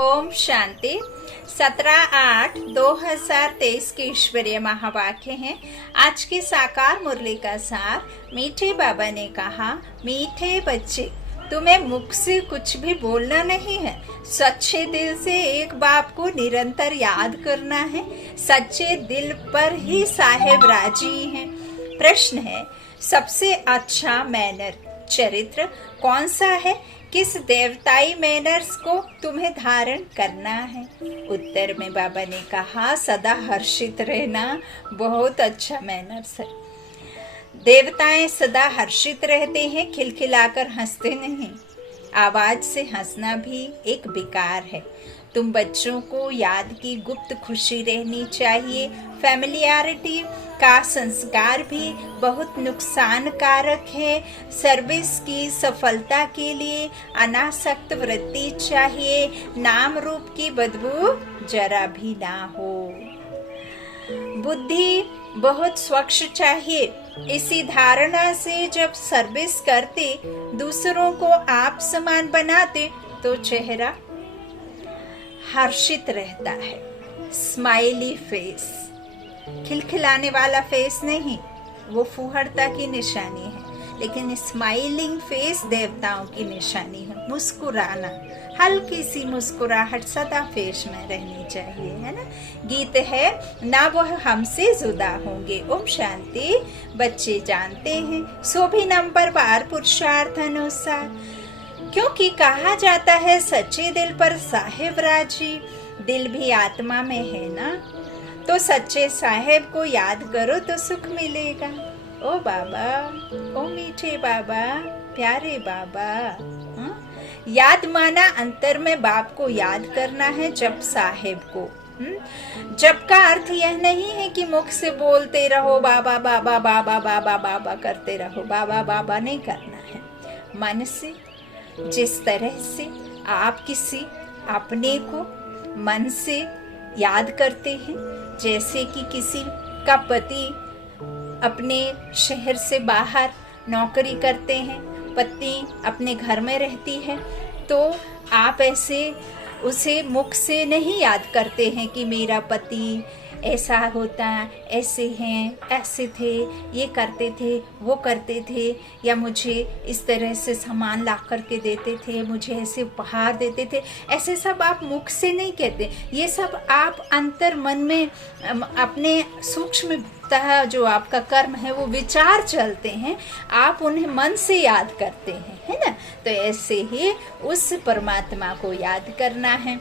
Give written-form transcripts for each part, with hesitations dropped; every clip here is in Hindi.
ओम शांति। 17/8/2023 की ईश्वरीय महावाक्य है। आज की साकार मुरली का सार। मीठे बाबा ने कहा, मीठे बच्चे, तुम्हें मुख से कुछ भी बोलना नहीं है, सच्चे दिल से एक बाप को निरंतर याद करना है। सच्चे दिल पर ही साहेब राजी हैं। प्रश्न है, सबसे अच्छा मैनर चरित्र कौन सा है? किस देवताई मैनर्स को तुम्हें धारण करना है? उत्तर में बाबा ने कहा, सदा हर्षित रहना बहुत अच्छा मैनर्स है। देवताएं सदा हर्षित रहते हैं, खिलखिलाकर हंसते नहीं। आवाज से हंसना भी एक विकार है। तुम बच्चों को याद की गुप्त खुशी रहनी चाहिए। फैमिलियरिटी का संस्कार भी बहुत नुकसान कारक है। सर्विस की सफलता के लिए अनासक्त वृत्ति चाहिए। नाम रूप की बदबू जरा भी ना हो। बुद्धि बहुत स्वच्छ चाहिए। इसी धारणा से जब सर्विस करते, दूसरों को आप समान बनाते, तो चेहरा हर्षित रहता है। स्माइली फेस, खिलखिलाने वाला फेस नहीं, वो फूहड़ता की निशानी है। लेकिन स्माइलिंग फेस देवताओं की निशानी है। मुस्कुराना, हल्की सी मुस्कुराहट सदा फेस में रहनी चाहिए, है ना। गीत है, ना वह हमसे जुदा होंगे। ओम शांति। बच्चे जानते हैं, सो भी नंबर बार पुरुषार्थ अनुसार, क्योंकि कहा जाता है सच्चे दिल पर साहेब राजी। दिल भी आत्मा में है ना, तो सच्चे साहेब को याद करो तो सुख मिलेगा। ओ बाबा, ओ मीठे बाबा, प्यारे बाबा। याद माना अंतर में बाप को याद करना है, जब साहेब को। जब का अर्थ यह नहीं है कि मुख से बोलते रहो बाबा बाबा बाबा बाबा बाबा करते रहो। बाबा बाबा नहीं करना है। मन से, जिस तरह से आप किसी अपने को मन से याद करते हैं, जैसे कि किसी का पति अपने शहर से बाहर नौकरी करते हैं, पत्नी अपने घर में रहती है, तो आप ऐसे उसे मुख से नहीं याद करते हैं कि मेरा पति ऐसा होता, ऐसे हैं, ऐसे थे, ये करते थे, वो करते थे, या मुझे इस तरह से सामान ला करके देते थे, मुझे ऐसे उपहार देते थे। ऐसे सब आप मुख से नहीं कहते। ये सब आप अंतर मन में अपने सूक्ष्म जो आपका कर्म है, वो विचार चलते हैं, आप उन्हें मन से याद करते हैं, है ना। तो ऐसे ही उस परमात्मा को याद करना है।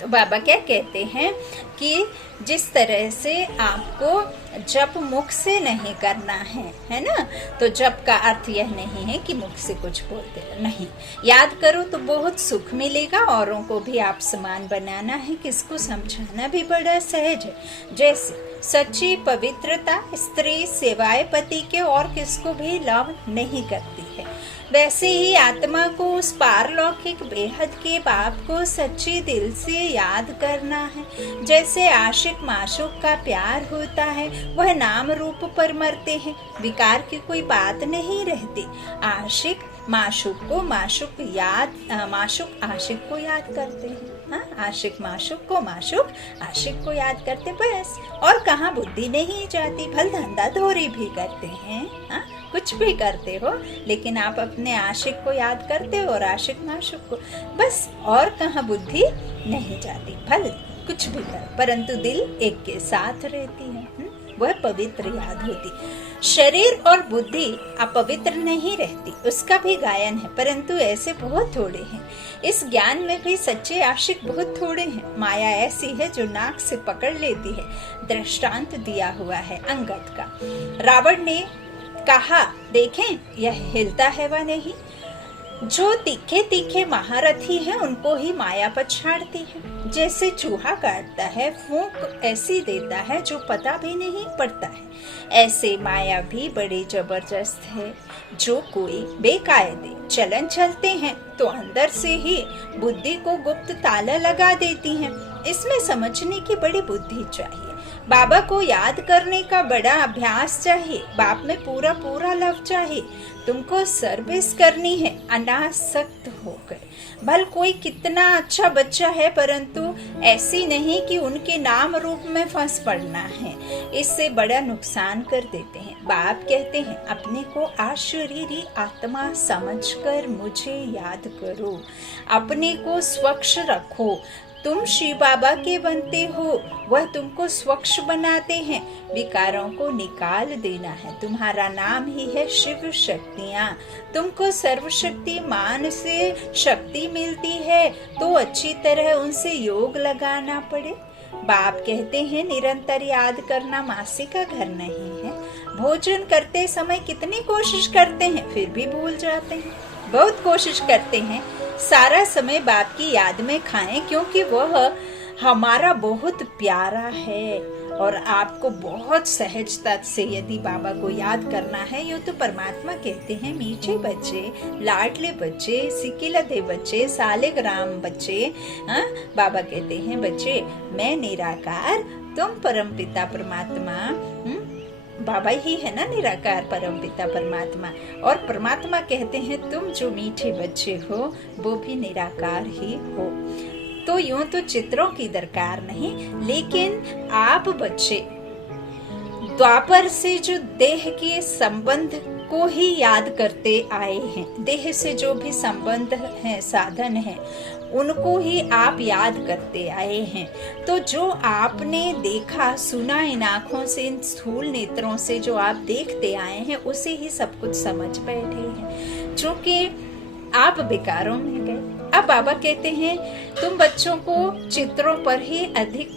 तो बाबा क्या कहते हैं कि जिस तरह से आपको जप मुख से नहीं करना है ना। तो जप का अर्थ यह नहीं है कि मुख से कुछ बोलते नहीं। याद करो तो बहुत सुख मिलेगा। औरों को भी आप समान बनाना है। किसको समझाना भी बड़ा सहज है। जैसे सच्ची पवित्रता स्त्री सेवाए पति के और किसको भी लव नहीं करती है, वैसे ही आत्मा को उस पारलौकिक बेहद के बाप को सच्चे दिल से याद करना है। जैसे आशिक माशूक का प्यार होता है, वह नाम रूप पर मरते हैं, विकार की कोई बात नहीं रहती। आशिक माशूक को माशूक आशिक को याद करते हैं। हाँ, आशिक माशूक को माशूक आशिक को याद करते, बस। और कहाँ बुद्धि नहीं जाती। भल धंधा धोरी भी करते हैं, हाँ, कुछ भी करते हो, लेकिन आप अपने आशिक को याद करते हो और आशिक माशूक को, बस। और कहाँ बुद्धि नहीं जाती। भल कुछ भी कर, परंतु दिल एक के साथ रहती है, वह पवित्र याद होती। शरीर और बुद्धि अपवित्र नहीं रहती, उसका भी गायन है, परंतु ऐसे बहुत थोड़े हैं। इस ज्ञान में भी सच्चे आशिक बहुत थोड़े हैं। माया ऐसी है जो नाक से पकड़ लेती है। दृष्टांत दिया हुआ है अंगद का। रावण ने कहा, देखें यह हिलता है व नहीं। जो तीखे तीखे महारथी हैं, उनको ही माया पछाड़ती है। जैसे चूहा काटता है, फूंक ऐसी देता है जो पता भी नहीं पड़ता है, ऐसे माया भी बड़ी जबरदस्त है। जो कोई बेकायदे चलन चलते हैं, तो अंदर से ही बुद्धि को गुप्त ताला लगा देती हैं। इसमें समझने की बड़ी बुद्धि चाहिए। बाबा को याद करने का बड़ा अभ्यास चाहिए। बाप में पूरा पूरा लव चाहिए। तुमको सर्विस करनी है अनासक्त होकर। भल कोई कितना अच्छा बच्चा है, परंतु ऐसी नहीं कि उनके नाम रूप में फंस पड़ना है, इससे बड़ा नुकसान कर देते हैं। बाप कहते हैं अपने को अशरीरी आत्मा समझकर मुझे याद करो, अपने को स्वच्छ रखो। तुम शिव बाबा के बनते हो, वह तुमको स्वच्छ बनाते हैं, विकारों को निकाल देना है। तुम्हारा नाम ही है शिव शक्तियाँ। तुमको सर्वशक्तिमान से शक्ति मिलती है, तो अच्छी तरह उनसे योग लगाना पड़े। बाप कहते हैं निरंतर याद करना मासी का घर नहीं है। भोजन करते समय कितनी कोशिश करते हैं, फिर भी भूल जाते हैं। बहुत कोशिश करते हैं सारा समय बाप की याद में खाएं, क्योंकि वह हमारा बहुत प्यारा है। और आपको बहुत सहजता से यदि बाबा को याद करना है, ये तो परमात्मा कहते हैं मीठे बच्चे, लाडले बच्चे, सिकिलते बच्चे, सालिग्राम बच्चे। बाबा कहते हैं बच्चे मैं निराकार, तुम परमपिता परमात्मा। बाबा ही है ना निराकार परमपिता परमात्मा। और परमात्मा कहते हैं तुम जो मीठे बच्चे हो वो भी निराकार ही हो। तो यूं तो चित्रों की दरकार नहीं, लेकिन आप बच्चे द्वापर से जो देह के संबंध को ही याद करते आए हैं, देह से जो भी संबंध है, साधन है, उनको ही आप याद करते आए हैं। तो जो आपने देखा सुना इन आँखों से, इन स्थूल नेत्रों से जो आप देखते आए हैं, उसे ही सब कुछ समझ बैठे हैं, चूंकि आप विकारों में गए। अब बाबा कहते हैं तुम बच्चों को चित्रों पर ही अधिक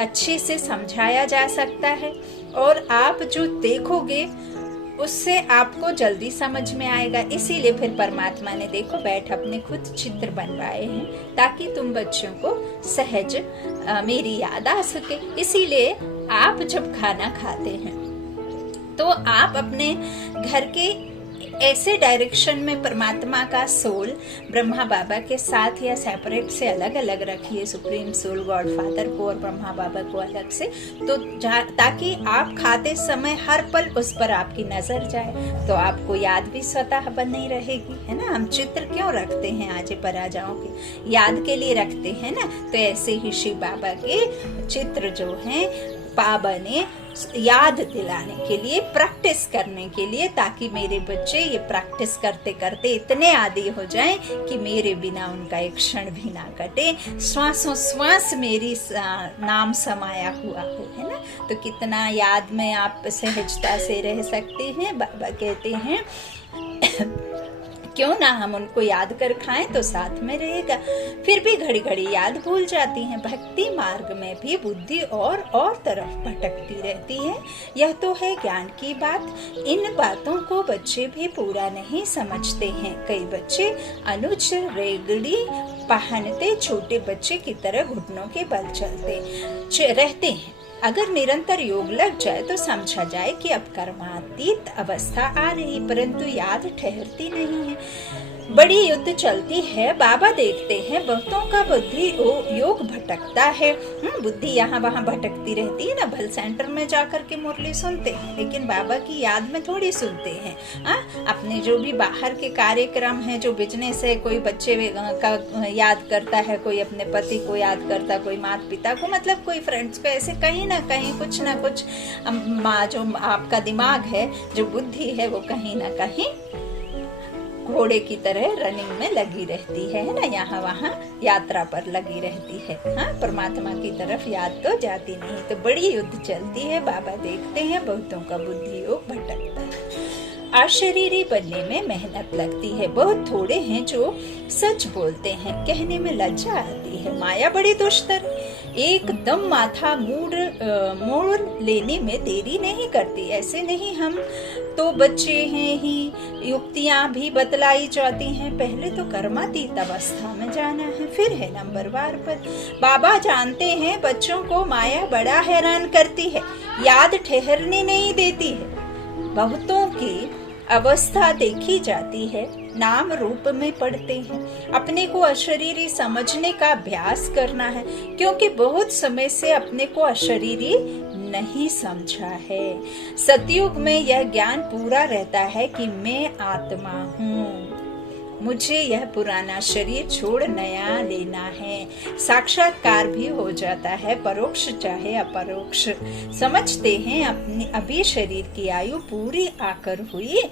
अच्छे से समझाया जा सकता है, और आप जो देखोगे उससे आपको जल्दी समझ में आएगा। इसीलिए फिर परमात्मा ने देखो बैठ अपने खुद चित्र बनवाए हैं, ताकि तुम बच्चों को सहज मेरी याद आ सके। इसीलिए आप जब खाना खाते हैं तो आप अपने घर के ऐसे डायरेक्शन में परमात्मा का सोल ब्रह्मा बाबा के साथ या सेपरेट से अलग अलग रखिए, सुप्रीम सोल गॉड फादर को और ब्रह्मा बाबा को अलग से, तो ताकि आप खाते समय हर पल उस पर आपकी नजर जाए, तो आपको याद भी स्वतः बनी रहेगी, है ना। हम चित्र क्यों रखते हैं, आज पराजाओं के याद के लिए रखते हैं ना। तो ऐसे ही शिव बाबा के चित्र जो हैं बाबा ने याद दिलाने के लिए, प्रैक्टिस करने के लिए, ताकि मेरे बच्चे ये प्रैक्टिस करते करते इतने आदी हो जाएं कि मेरे बिना उनका एक क्षण भी ना कटे, श्वासों श्वास मेरी नाम समाया हुआ हो, है ना। तो कितना याद में आप सहजता से रह सकते हैं। बाबा कहते हैं क्यों ना हम उनको याद कर खाएं तो साथ में रहेगा। फिर भी घड़ी घड़ी याद भूल जाती हैं। भक्ति मार्ग में भी बुद्धि और तरफ भटकती रहती है। यह तो है ज्ञान की बात। इन बातों को बच्चे भी पूरा नहीं समझते हैं। कई बच्चे अनुज रेगड़ी पहनते छोटे बच्चे की तरह घुटनों के बल चलते रहते हैं। अगर निरंतर योग लग जाए तो समझा जाए कि अब कर्मातीत अवस्था आ रही, परंतु याद ठहरती नहीं है। बड़ी युद्ध चलती है। बाबा देखते हैं बहुतों का बुद्धि योग भटकता है। बुद्धि यहाँ वहाँ भटकती रहती है ना। भल सेंटर में जाकर के मुरली सुनते हैं, लेकिन बाबा की याद में थोड़ी सुनते हैं। अपने जो भी बाहर के कार्यक्रम है, जो बिजनेस है, कोई बच्चे का याद करता है, कोई अपने पति को याद करता, कोई माता पिता को, मतलब कोई फ्रेंड्स को, ऐसे कहीं ना कहीं कुछ ना कुछ जो आपका दिमाग है, जो बुद्धि है, वो कहीं ना कहीं घोड़े की तरह रनिंग में लगी रहती है ना। यहाँ वहाँ यात्रा पर लगी रहती है। परमात्मा की तरफ याद तो जाती नहीं। तो बड़ी युद्ध चलती है। बाबा देखते हैं बहुतों का बुद्धि योग भटकता है। अशरीरी बनने में मेहनत लगती है। बहुत थोड़े हैं जो सच बोलते हैं। कहने में लज्जा आती है। माया बड़ी दुष्टर, एकदम माथा मोड़ लेने में देरी नहीं करती। ऐसे नहीं हम तो बच्चे हैं ही, युक्तियां भी बतलाई जाती हैं। पहले तो कर्मातीत अवस्था में जाना है, फिर है नंबरवार पर। बाबा जानते हैं बच्चों को माया बड़ा हैरान करती है, याद ठहरने नहीं देती है। बहुतों की अवस्था देखी जाती है, नाम रूप में पढ़ते हैं। अपने को अशरीरी समझने का अभ्यास करना है, क्योंकि बहुत समय से अपने को अशरीरी नहीं समझा है। सतयुग में यह ज्ञान पूरा रहता है कि मैं आत्मा हूँ मुझे यह पुराना शरीर छोड़ नया लेना है। साक्षात्कार भी हो जाता है, परोक्ष चाहे अपरोक्ष। समझते हैं अपनी अभी शरीर की आयु पूरी आकर हुई।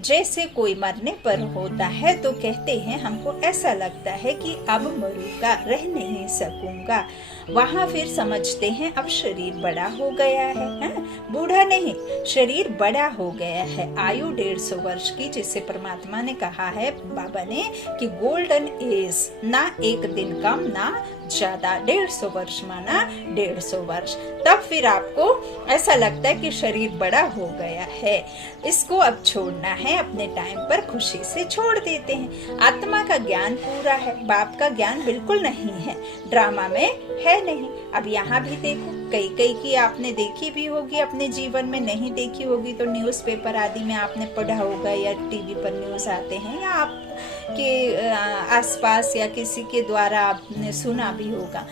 जैसे कोई मरने पर होता है तो कहते हैं हमको ऐसा लगता है कि अब मरूंगा, रह नहीं सकूंगा। वहाँ फिर समझते हैं अब शरीर बड़ा हो गया है? बूढ़ा नहीं, शरीर बड़ा हो गया है। आयु 150 वर्ष की, जिसे परमात्मा ने कहा है बाबा ने कि गोल्डन एज, ना एक दिन कम ना ज्यादा, 150 वर्ष माना 150 वर्ष। तब फिर आपको ऐसा लगता है कि शरीर बड़ा हो गया है, इसको अब छोड़ना है। अपने टाइम पर खुशी से छोड़ देते हैं। आत्मा का ज्ञान पूरा है, बाप का ज्ञान बिल्कुल नहीं है, ड्रामा में है नहीं। अब यहाँ भी देखो, कई की आपने देखी भी होगी, अपने जीवन में नहीं देखी होगी तो न्यूज़पेपर आदि में आपने पढ़ा होगा, या टीवी पर न्यूज़ आते हैं, या आप के आसपास या किसी के द्वारा आपने सुना भी होगा।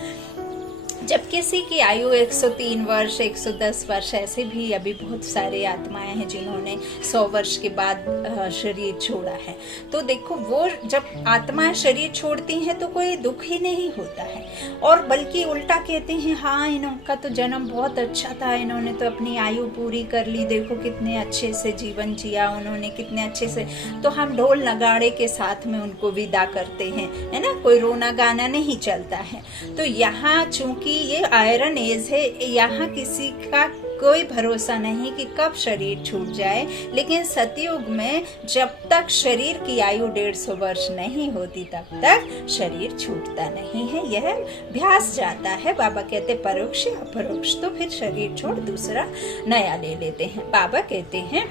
जब किसी की आयु 103 वर्ष, 110 वर्ष, ऐसे भी अभी बहुत सारे आत्माएं हैं जिन्होंने 100 वर्ष के बाद शरीर छोड़ा है। तो देखो, वो जब आत्माएं शरीर छोड़ती हैं तो कोई दुख ही नहीं होता है, और बल्कि उल्टा कहते हैं हाँ इनका तो जन्म बहुत अच्छा था, इन्होंने तो अपनी आयु पूरी कर ली, देखो कितने अच्छे से जीवन जिया उन्होंने, कितने अच्छे से। तो हम ढोल नगाड़े के साथ में उनको विदा करते हैं, है ना, कोई रोना गाना नहीं चलता है। तो यहाँ चूंकि ये आयरन एज है, यहाँ किसी का कोई भरोसा नहीं कि कब शरीर छूट जाए। लेकिन सतयुग में जब तक शरीर की आयु 150 वर्ष नहीं होती तब तक शरीर छूटता नहीं है, यह अभ्यास जाता है। बाबा कहते परोक्ष अपरोक्ष, तो फिर शरीर छोड़ दूसरा नया ले लेते हैं। बाबा कहते हैं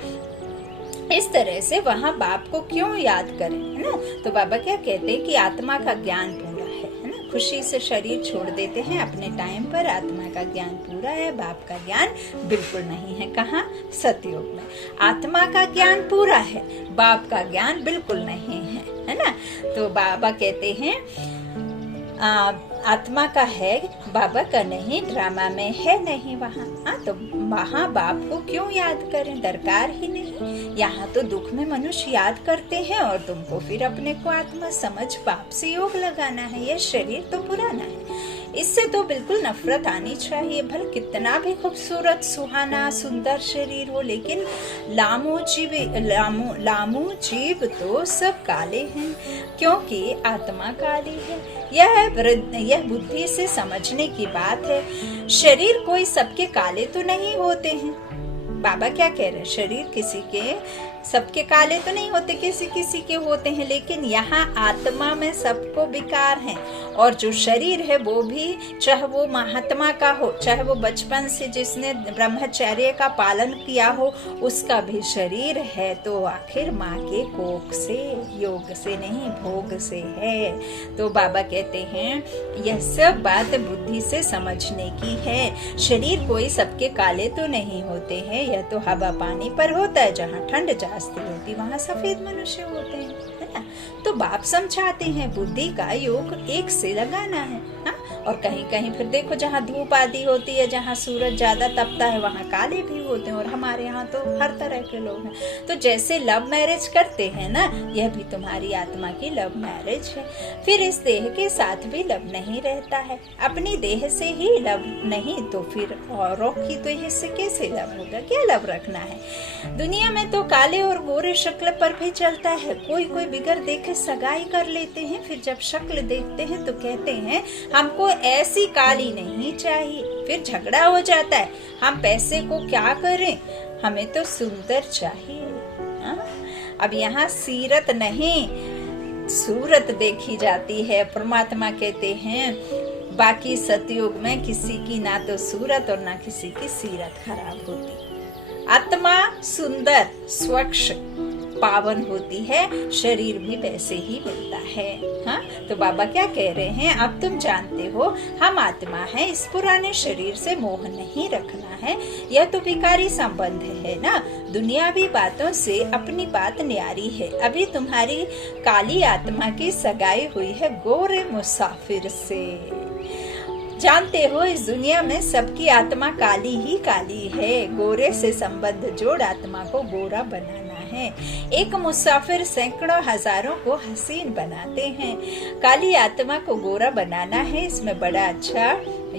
इस तरह से वहाँ बाप को क्यों याद करें, है ना। तो बाबा क्या कहते हैं कि आत्मा का ज्ञान पूरा है ना, खुशी से शरीर छोड़ देते हैं अपने टाइम पर। आत्मा का ज्ञान पूरा है, बाप का ज्ञान बिल्कुल नहीं है। कहाँ? सतयुग में। आत्मा का ज्ञान पूरा है, बाप का ज्ञान बिल्कुल नहीं है ना। तो बाबा कहते हैं आत्मा का है, बाबा का नहीं, ड्रामा में है नहीं वहाँ। तो वहाँ बाप को क्यों याद करें, दरकार ही नहीं। यहाँ तो दुख में मनुष्य याद करते हैं और तुमको फिर अपने को आत्मा समझ बाप से योग लगाना है। यह शरीर तो पुराना है, इससे तो बिल्कुल नफरत आनी चाहिए। भले कितना भी खूबसूरत सुहाना सुंदर शरीर हो, लेकिन लामो जीव तो सब काले हैं, क्योंकि आत्मा काली है। यह बुद्धि से समझने की बात है। शरीर कोई सबके काले तो नहीं होते हैं। बाबा क्या कह रहे हैं, शरीर किसी के सबके काले तो नहीं होते, किसी किसी के होते हैं, लेकिन यहाँ आत्मा में सबको विकार है। और जो शरीर है वो भी, चाहे वो महात्मा का हो, चाहे वो बचपन से जिसने ब्रह्मचर्य का पालन किया हो, उसका भी शरीर है तो आखिर माँ के कोख से, योग से नहीं भोग से है। तो बाबा कहते हैं यह सब बात बुद्धि से समझने की है। शरीर कोई सबके काले तो नहीं होते हैं, यह तो हवा पानी पर होता है। जहाँ ठंड जास्ती होती वहाँ सफेद मनुष्य होते हैं, है ना। तो बाप समझाते हैं बुद्धि का योग एक से लगाना है, हाँ? और कहीं कहीं फिर देखो जहाँ धूप आदि होती है, जहाँ सूरज ज्यादा तपता है, वहाँ काले भी होते हैं। और हमारे यहाँ तो हर तरह के लोग हैं। तो जैसे लव मैरिज करते हैं ना, यह भी तुम्हारी आत्मा की लव मैरिज है। फिर इस देह के साथ भी लव नहीं रहता है, अपनी देह से ही लव नहीं तो फिर औरों की तो हिस्से कैसे लव होगा, क्या लव रखना है। दुनिया में तो काले और गोरे शक्ल पर भी चलता है। कोई कोई बिगर देखे सगाई कर लेते हैं, फिर जब शक्ल देखते हैं तो कहते हैं हमको ऐसी काली नहीं चाहिए। फिर झगड़ा हो जाता है, हम पैसे को क्या करें, हमें तो सुंदर चाहिए। अब यहाँ सीरत नहीं सूरत देखी जाती है। परमात्मा कहते हैं बाकी सतयुग में किसी की ना तो सूरत और ना किसी की सीरत खराब होती। आत्मा सुंदर स्वच्छ पावन होती है, शरीर भी वैसे ही मिलता है। हाँ, तो बाबा क्या कह रहे हैं, अब तुम जानते हो हम आत्मा है, इस पुराने शरीर से मोह नहीं रखना है। यह तो विकारी संबंध है ना, दुनियावी बातों से अपनी बात न्यारी है। अभी तुम्हारी काली आत्मा की सगाई हुई है गोरे मुसाफिर से। जानते हो इस दुनिया में सबकी आत्मा काली ही काली है। गोरे से संबंध जोड़ आत्मा को गोरा बनाना हैं। एक मुसाफिर सैकड़ों हजारों को हसीन बनाते हैं। काली आत्मा को गोरा बनाना है, इसमें बड़ा अच्छा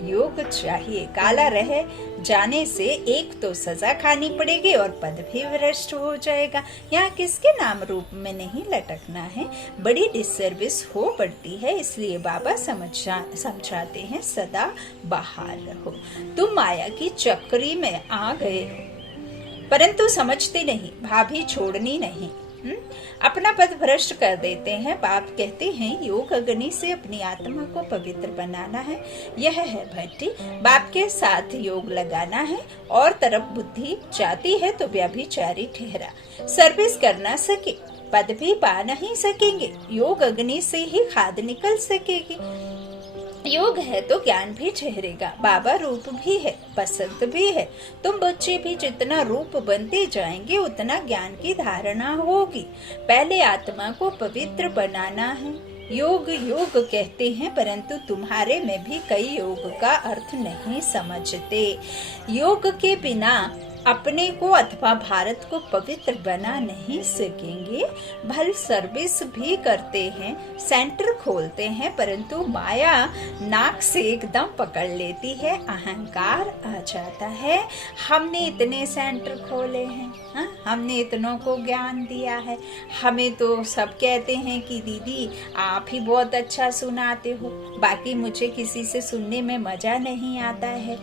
योग चाहिए। काला रह जाने से एक तो सजा खानी पड़ेगी और पद भी भ्रष्ट हो जाएगा। यहाँ किसके नाम रूप में नहीं लटकना है, बड़ी डिसर्विस हो पड़ती है। इसलिए बाबा समझाते हैं सदा बाहर रहो। तुम माया की चक्री में आ गए हो परंतु समझते नहीं, भाभी छोड़नी नहीं। अपना पद भ्रष्ट कर देते हैं। बाप कहते हैं योग अग्नि से अपनी आत्मा को पवित्र बनाना है, यह है भट्टी। बाप के साथ योग लगाना है और तरफ बुद्धि जाती है तो व्यभिचारी ठहरा। सर्विस कर ना सके, पद भी पा नहीं सकेंगे। योग अग्नि से ही खाद निकल सकेगी। योग है तो ज्ञान भी ठहरेगा। बाबा रूप भी है, पसंद भी है। तुम बच्चे भी जितना रूप बनते जाएंगे उतना ज्ञान की धारणा होगी। पहले आत्मा को पवित्र बनाना है। योग योग कहते हैं परंतु तुम्हारे में भी कई योग का अर्थ नहीं समझते। योग के बिना अपने को अथवा भारत को पवित्र बना नहीं सकेंगे। भल सर्विस भी करते हैं, सेंटर खोलते हैं परंतु माया नाक से एकदम पकड़ लेती है, अहंकार आ जाता है। हमने इतने सेंटर खोले हैं, हमने इतनों को ज्ञान दिया है। हमें तो सब कहते हैं कि दीदी आप ही बहुत अच्छा सुनाते हो, बाकी मुझे किसी से सुनने में मजा नहीं आता है।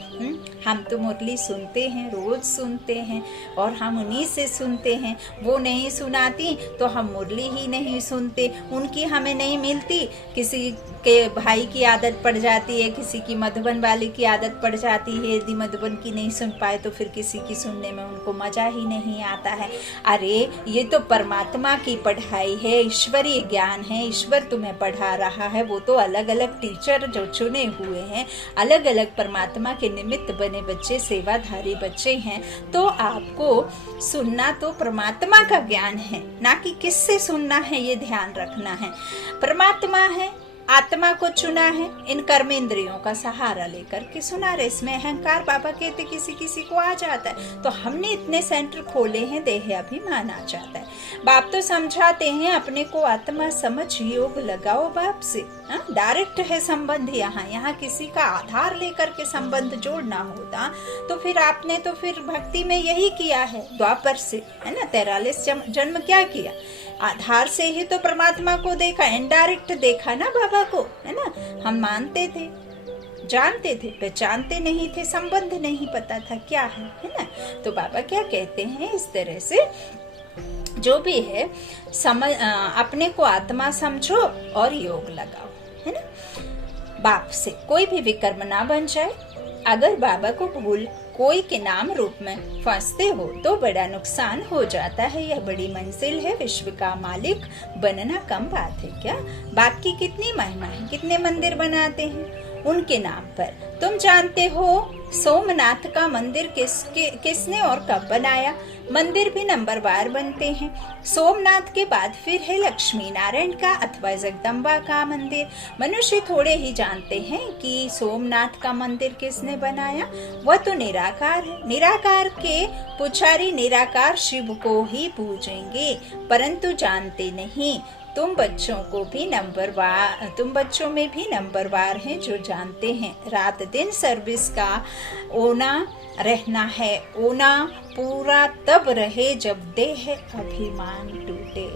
हम तो मुरली सुनते हैं, रोज सुनते हैं और हम उन्हीं से सुनते हैं। वो नहीं सुनाती तो हम मुरली ही नहीं सुनते, उनकी हमें नहीं मिलती। किसी के भाई की आदत पड़ जाती है, किसी की मधुबन वाले की आदत पड़ जाती है। यदि मधुबन की नहीं सुन पाए तो फिर किसी की सुनने में उनको मजा ही नहीं आता है। अरे ये तो परमात्मा की पढ़ाई है, ईश्वरीय ज्ञान है। ईश्वर तुम्हें पढ़ा रहा है। वो तो अलग अलग टीचर जो चुने हुए हैं, अलग अलग परमात्मा के निमित्त बने बच्चे, सेवाधारी बच्चे हैं। तो आपको सुनना तो परमात्मा का ज्ञान है, ना कि किससे सुनना है, ये ध्यान रखना है। परमात्मा है, आत्मा को चुना है, इन कर्मेंद्रियों का सहारा लेकर के सुना रहे। इसमें अहंकार बाबा कहते किसी किसी को आ जाता है। तो हमने इतने सेंटर खोले हैं, देह अभिमान आ जाता है। बाप तो समझाते हैं अपने को आत्मा समझ योग लगाओ बाप से। डायरेक्ट है संबंध। यहाँ किसी का आधार लेकर के संबंध जोड़ना होता तो फिर आपने तो फिर भक्ति में यही किया है द्वापर से, है ना। 43 जन्म क्या किया, आधार से ही तो परमात्मा को देखा, इनडायरेक्ट देखा ना बाबा को, है ना। हम मानते थे, जानते थे, पहचानते नहीं थे, संबंध नहीं पता था क्या है ना। तो बाबा क्या कहते हैं, इस तरह से जो भी है अपने को आत्मा समझो और योग लगाओ, है ना। बाप से कोई भी विकर्म ना बन जाए। अगर बाबा को भूल कोई के नाम रूप में फंसते हो तो बड़ा नुकसान हो जाता है। यह बड़ी मंजिल है, विश्व का मालिक बनना कम बात है क्या। बाप की कितनी महिमा है, कितने मंदिर बनाते हैं उनके नाम पर। तुम जानते हो सोमनाथ का मंदिर किसने और कब बनाया। मंदिर भी नंबरवार बनते हैं। सोमनाथ के बाद फिर है लक्ष्मी नारायण का अथवा जगदम्बा का मंदिर। मनुष्य थोड़े ही जानते हैं कि सोमनाथ का मंदिर किसने बनाया। वह तो निराकार है। निराकार के पुजारी निराकार शिव को ही पूजेंगे, परंतु जानते नहीं। तुम बच्चों में भी नंबरवार हैं जो जानते हैं रात दिन सर्विस का ओना रहना है। ओना पूरा तब रहे जब देह अभिमान टूटे।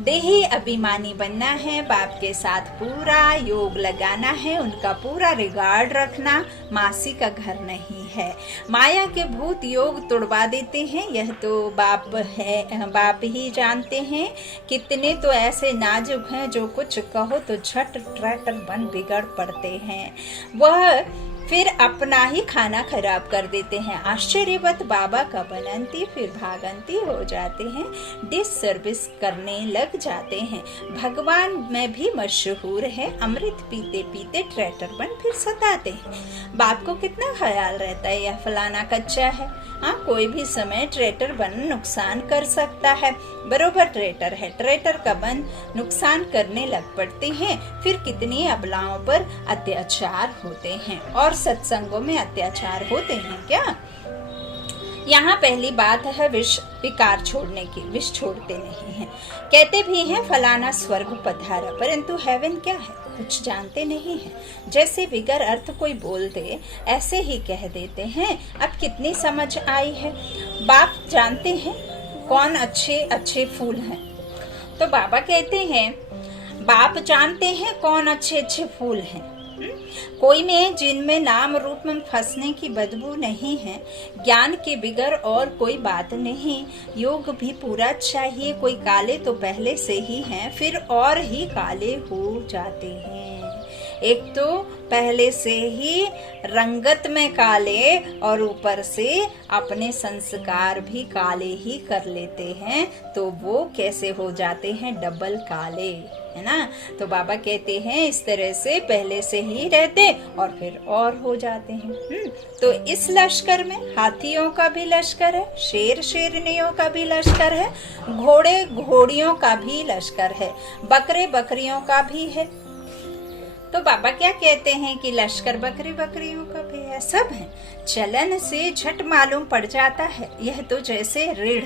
देही अभिमानी बनना है, बाप के साथ पूरा योग लगाना है, उनका पूरा रिगार्ड रखना। मासी का घर नहीं है। माया के भूत योग तोड़वा देते हैं, यह तो बाप है, बाप ही जानते हैं। कितने तो ऐसे नाजुक हैं जो कुछ कहो तो झट ट्रैटर बन बिगड़ पड़ते हैं। वह फिर अपना ही खाना खराब कर देते हैं। आश्चर्यवत बाबा का बनंती फिर भागंती हो जाते हैं, डिसर्विस करने लग जाते हैं। भगवान में भी मशहूर है, अमृत पीते पीते ट्रैटर बन फिर सताते हैं। बाप को कितना ख्याल रहता है यह फलाना कच्चा है। कोई भी समय ट्रैटर बन नुकसान कर सकता है। बरोबर ट्रैटर है, ट्रैटर का बन नुकसान करने लग पड़ते हैं। फिर कितनी अबलाओं पर अत्याचार होते हैं। और सत्संगों में अत्याचार होते हैं क्या। यहाँ पहली बात है विकार छोड़ने की। विष छोड़ते नहीं हैं। कहते भी हैं फलाना स्वर्ग पधारा, परंतु हेवन क्या है कुछ जानते नहीं हैं। जैसे बिगर अर्थ कोई बोल दे ऐसे ही कह देते हैं। अब कितनी समझ आई है। बाप जानते हैं कौन अच्छे अच्छे फूल हैं। तो बाबा कहते हैं बाप जानते हैं कौन अच्छे अच्छे फूल हैं। कोई में जिनमें नाम रूप में फंसने की बदबू नहीं है। ज्ञान के बिगर और कोई बात नहीं। योग भी पूरा चाहिए। कोई काले तो पहले से ही हैं, फिर और ही काले हो जाते हैं। एक तो पहले से ही रंगत में काले और ऊपर से अपने संस्कार भी काले ही कर लेते हैं, तो वो कैसे हो जाते हैं डबल काले, है ना। तो बाबा कहते हैं इस तरह से पहले से ही रहते और फिर और हो जाते हैं। तो इस लश्कर में हाथियों का भी लश्कर है, शेर शेरनियों का भी लश्कर है, घोड़े घोड़ियों का भी लश्कर है, बकरे बकरियों का भी है। तो बाबा क्या कहते हैं कि लश्कर बकरी बकरियों का भी है, सब है। चलन से झट मालूम पड़ जाता है। यह तो जैसे रीढ़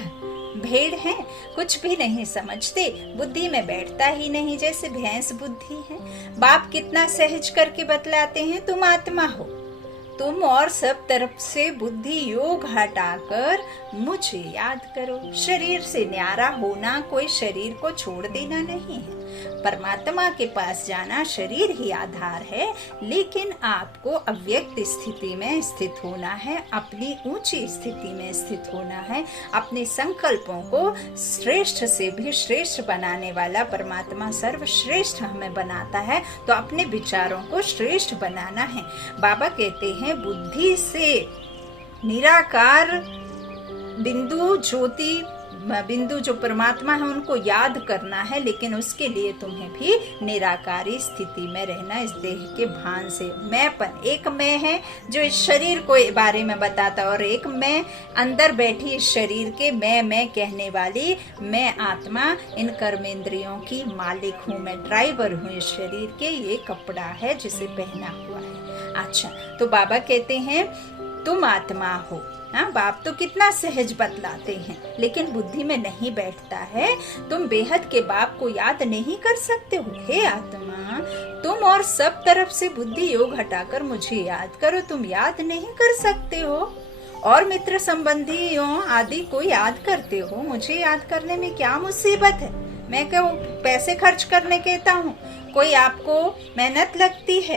भेड़ है, कुछ भी नहीं समझते, बुद्धि में बैठता ही नहीं, जैसे भैंस बुद्धि है। बाप कितना सहज करके बतलाते हैं, तुम आत्मा हो, तुम और सब तरफ से बुद्धि योग हटाकर मुझे याद करो। शरीर से न्यारा होना कोई शरीर को छोड़ देना नहीं है। परमात्मा के पास जाना शरीर ही आधार है, लेकिन आपको अव्यक्त स्थिति में स्थित होना है, अपनी ऊंची स्थिति में स्थित होना है। अपने संकल्पों को श्रेष्ठ से भी श्रेष्ठ बनाने वाला परमात्मा सर्वश्रेष्ठ हमें बनाता है, तो अपने विचारों को श्रेष्ठ बनाना है। बाबा कहते हैं बुद्धि से निराकार बिंदु ज्योति बिंदु जो परमात्मा है उनको याद करना है, लेकिन उसके लिए तुम्हें भी निराकारी स्थिति में रहना, इस देह के भान से। मैंपन, एक मैं है जो इस शरीर को बारे में बताता, और एक मैं अंदर बैठी इस शरीर के मैं कहने वाली मैं आत्मा इन कर्मेंद्रियों की मालिक हूँ, मैं ड्राइवर हूँ इस शरीर के। ये कपड़ा है जिसे पहना हुआ है। अच्छा, तो बाबा कहते हैं तुम आत्मा हो। हाँ, बाप तो कितना सहज बतलाते हैं, लेकिन बुद्धि में नहीं बैठता है। तुम बेहद के बाप को याद नहीं कर सकते हो। हे आत्मा, तुम और सब तरफ से बुद्धि योग हटाकर मुझे याद करो। तुम याद नहीं कर सकते हो, और मित्र संबंधियों आदि को याद करते हो। मुझे याद करने में क्या मुसीबत है। मैं क्या पैसे खर्च करने कहता हूँ, कोई आपको मेहनत लगती है,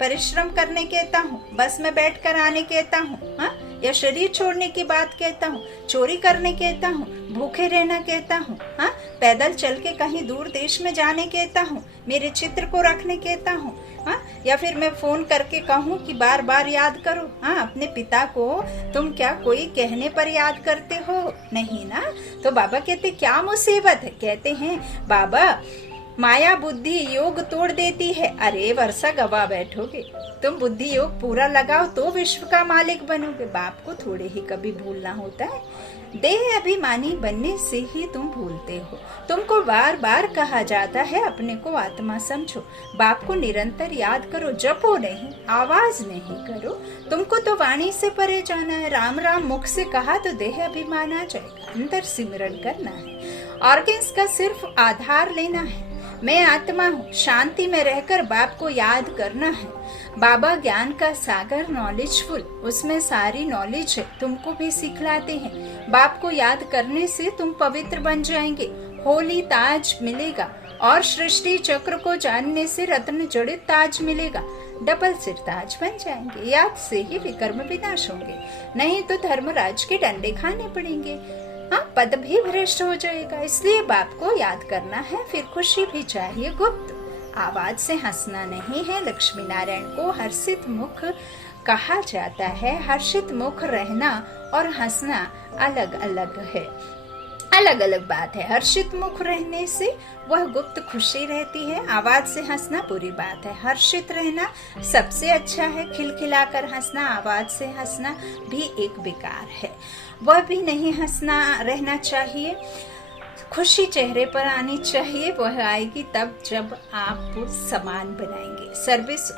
परिश्रम करने कहता हूँ, बस में बैठ कर आने कहता हूँ, या शरीर छोड़ने की बात कहता हूँ, चोरी करने कहता हूँ, भूखे रहना कहता हूँ, पैदल चल के कहीं दूर देश में जाने कहता हूँ, मेरे चित्र को रखने कहता हूँ, या फिर मैं फोन करके कहूँ कि बार बार याद करो। अपने पिता को तुम क्या कोई कहने पर याद करते हो? नहीं ना। तो बाबा कहते क्या मुसीबत है? कहते हैं बाबा माया बुद्धि योग तोड़ देती है। अरे वर्षा गवा बैठोगे, तुम बुद्धि योग पूरा लगाओ तो विश्व का मालिक बनोगे। बाप को थोड़े ही कभी भूलना होता है। देह अभिमानी बनने से ही तुम भूलते हो। तुमको बार बार कहा जाता है अपने को आत्मा समझो, बाप को निरंतर याद करो, जपो नहीं, आवाज नहीं करो। तुमको तो वाणी से परे जाना है। राम राम मुख से कहा तो देह अभिमान आ जाएगा। अंदर सिमरन करना है, ऑर्गन्स का सिर्फ आधार लेना है। मैं आत्मा हूँ, शांति में रहकर बाप को याद करना है। बाबा ज्ञान का सागर, नॉलेजफुल, उसमें सारी नॉलेज है, तुमको भी सिखलाते हैं। बाप को याद करने से तुम पवित्र बन जाएंगे, होली ताज मिलेगा, और सृष्टि चक्र को जानने से रत्न जड़ित ताज मिलेगा, डबल सिर ताज बन जाएंगे। याद से ही विकर्म विनाश होंगे, नहीं तो धर्मराज के डंडे खाने पड़ेंगे। पद भी भ्रष्ट हो जाएगा। इसलिए बाप को याद करना है। फिर खुशी भी चाहिए, गुप्त आवाज से हंसना नहीं है। लक्ष्मी नारायण को हर्षित मुख कहा जाता है। हर्षित मुख रहना और हंसना अलग अलग है, अलग अलग बात है। हर्षित मुख रहने से वह गुप्त खुशी रहती है, आवाज से हंसना बुरी बात है। हर्षित रहना सबसे अच्छा है, खिलखिलाकर हंसना, आवाज से हंसना भी एक विकार है, वह भी नहीं हंसना रहना चाहिए। खुशी चेहरे पर आनी चाहिए, वह आएगी तब जब आप सामान बनाएंगे। सर्विस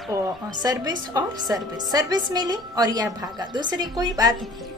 और सर्विस मिली और यह भागा, दूसरी कोई बात नहीं।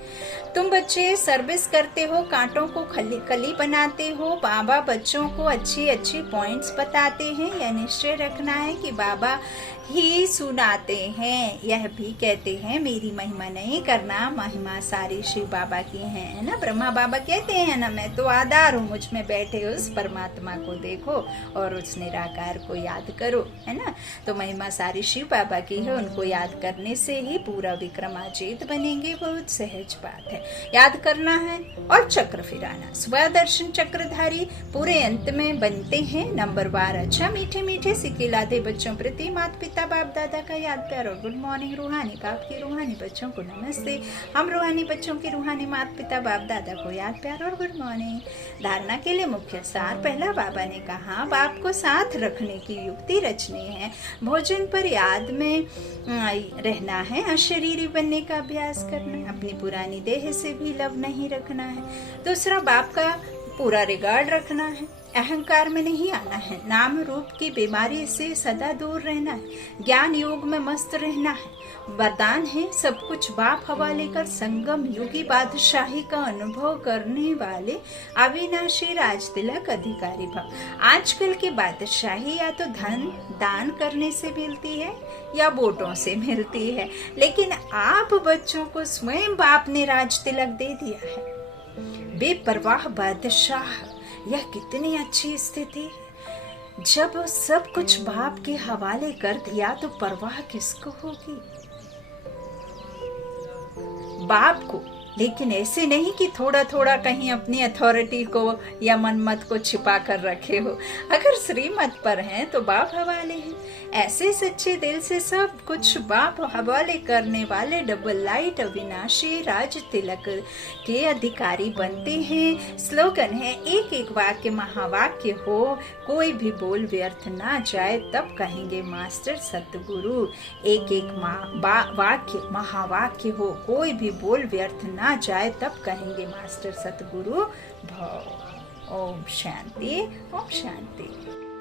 तुम बच्चे सर्विस करते हो, कांटों को कली बनाते हो, बाबा बच्चों को अच्छी अच्छी पॉइंट्स बताते हैं। यह निश्चय रखना है कि बाबा ही सुनाते हैं। यह भी कहते हैं मेरी महिमा नहीं करना, महिमा सारी शिव बाबा की है ना। ब्रह्मा बाबा कहते हैं ना, मैं तो आधार हूँ, मुझ में बैठे उस परमात्मा को देखो और उस निराकार को याद करो, है ना। तो महिमा सारी शिव बाबा की है, उनको याद करने से ही पूरा विक्रमाजीत बनेंगे। बहुत सहज बात है, याद करना है और चक्र फिराना। स्वदर्शन चक्रधारी पूरे अंत में बनते हैं नंबरवार। अच्छा मीठे मीठे सिकिलादे बच्चों प्रति माता पिता बाप दादा का याद प्यार और गुड मॉर्निंग। रूहानी बाप की रूहानी बच्चों को नमस्ते। हम रूहानी बच्चों की रूहानी माता पिता बाप दादा को याद प्यार और गुड मॉर्निंग। धारणा के लिए मुख्य सार। पहला, बाबा ने कहा बाप को साथ रखने की युक्ति रचनी है। भोजन पर याद में रहना है, अशरीरी बनने का अभ्यास करना है, अपनी पुरानी देह से भी लव नहीं रखना है। दूसरा, बाप का पूरा रिगार्ड रखना है, अहंकार में नहीं आना है, नाम रूप की बीमारी से सदा दूर रहना है, ज्ञान योग में मस्त रहना है। वरदान है सब कुछ बाप हवाले कर संगम युगी बादशाही का अनुभव करने वाले अविनाशी राज तिलक अधिकारी भव। आजकल की बादशाही या तो धन दान करने से मिलती है या वोटों से मिलती है, लेकिन आप बच्चों को स्वयं बाप ने राज तिलक दे दिया है। बेपरवाह बादशाह, यह कितनी अच्छी स्थिति। जब सब कुछ बाप के हवाले कर दिया तो परवाह किसको होगी? बाप को। लेकिन ऐसे नहीं कि थोड़ा थोड़ा कहीं अपनी अथॉरिटी को या मनमत को छिपा कर रखे हो। अगर श्रीमत पर हैं तो बाप हवाले हैं। ऐसे सच्चे दिल से सब कुछ बाप हवाले करने वाले डबल लाइट अविनाशी राज तिलक के अधिकारी बनते हैं। स्लोगन है, एक एक वाक्य महावाक्य हो, कोई भी बोल व्यर्थ ना जाए, तब कहेंगे मास्टर सतगुरु। एक एक वाक्य महावाक्य हो, कोई भी बोल व्यर्थ ना जाए, तब कहेंगे मास्टर सतगुरु भव। ओम शांति, ओम शांति।